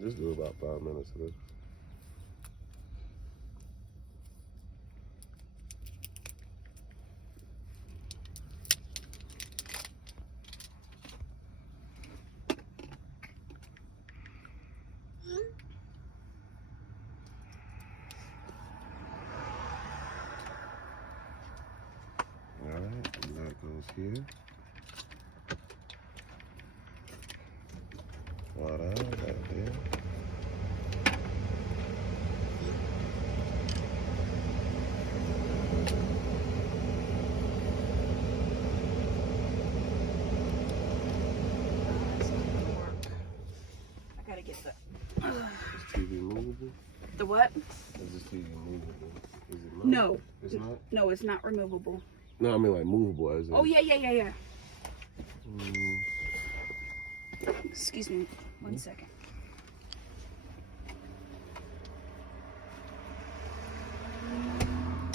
Just do about 5 minutes of this. Alright, and that goes here. Voila, right there. Get the Is TV movable? the what? Is this TV movable? Is it not? No. It's not? No, it's not removable. No, I mean like movable as in. Oh yeah. Mm. Excuse me. One second.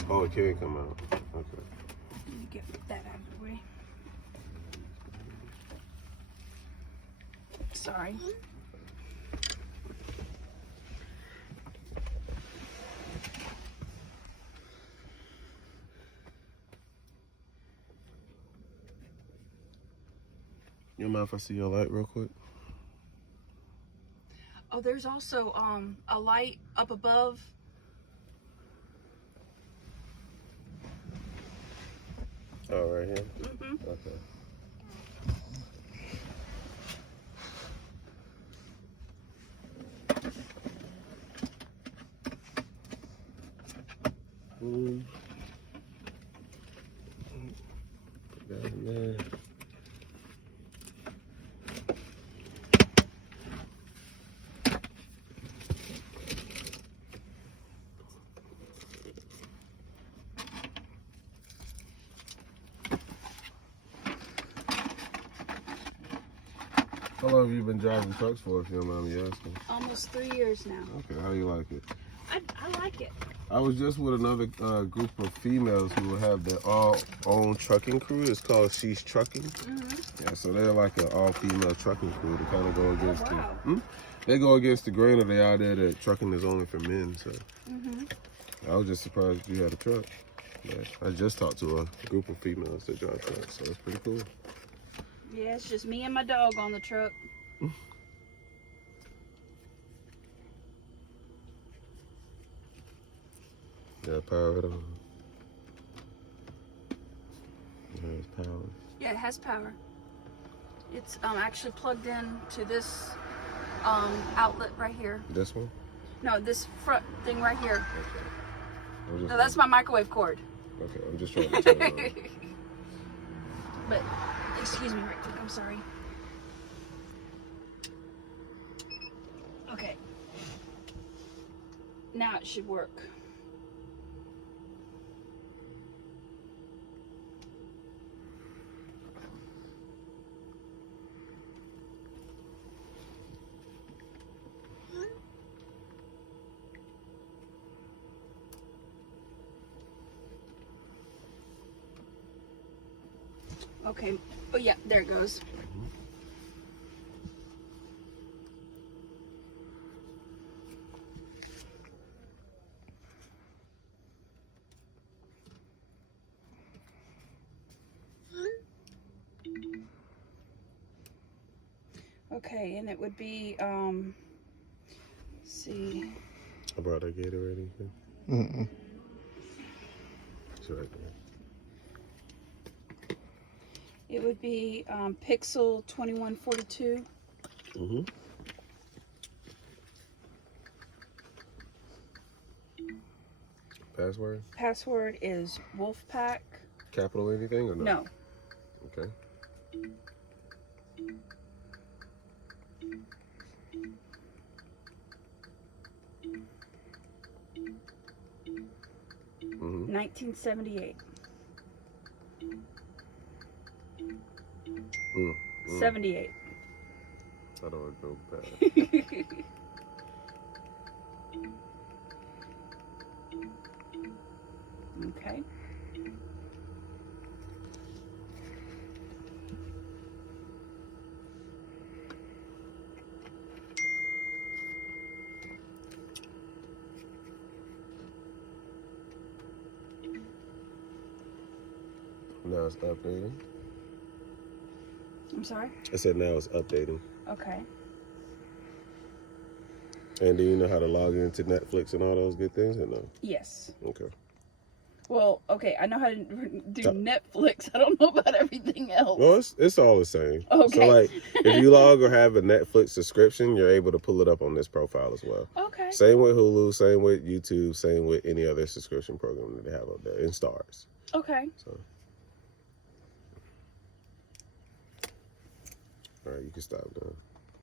Oh, it can come out. Okay. Let me get that out of the way. Sorry. You mind if I see your light real quick? Oh, there's also a light up above. Oh, right here? Mm-hmm. Okay. Put that in there. How long have you been driving trucks for, if you don't mind me asking? Almost 3 years now. Okay, how do you like it? I like it. I was just with another group of females who have their all-own trucking crew. It's called She's Trucking. Mm-hmm. Yeah, so they're like an all-female trucking crew to kind of go against wow. they go against the grain of the idea that trucking is only for men. So I was just surprised you had a truck. But I just talked to a group of females that drive trucks, so it's pretty cool. Yeah, it's just me and my dog on the truck. Yeah, power it on. It has power. Yeah, it has power. It's actually plugged in to this outlet right here. This one? No, this front thing right here. Okay. No, that's my microwave cord. Okay, I'm just trying to turn it on. But, excuse me right quick, I'm sorry. Okay. Now it should work. Okay, oh yeah, there it goes. Okay, and it would be, let's see. I brought that Gatorade in. It's right there. It would be Pixel 2142. Password? Password is Wolfpack. Capital anything or no? No. Okay. Mm-hmm. 1978. 78. I don't want to go past. Okay. now it's updating. I'm sorry? I said now it's updating. Okay. And do you know how to log into Netflix and all those good things or no? Yes. Okay. Well, okay, I know how to do Netflix. I don't know about everything else. Well, it's all the same. Okay. So, like, if you log or have a Netflix subscription, you're able to pull it up on this profile as well. Okay. Same with Hulu, same with YouTube, same with any other subscription program that they have up there, and Stars. Okay. So, all right, you can stop now.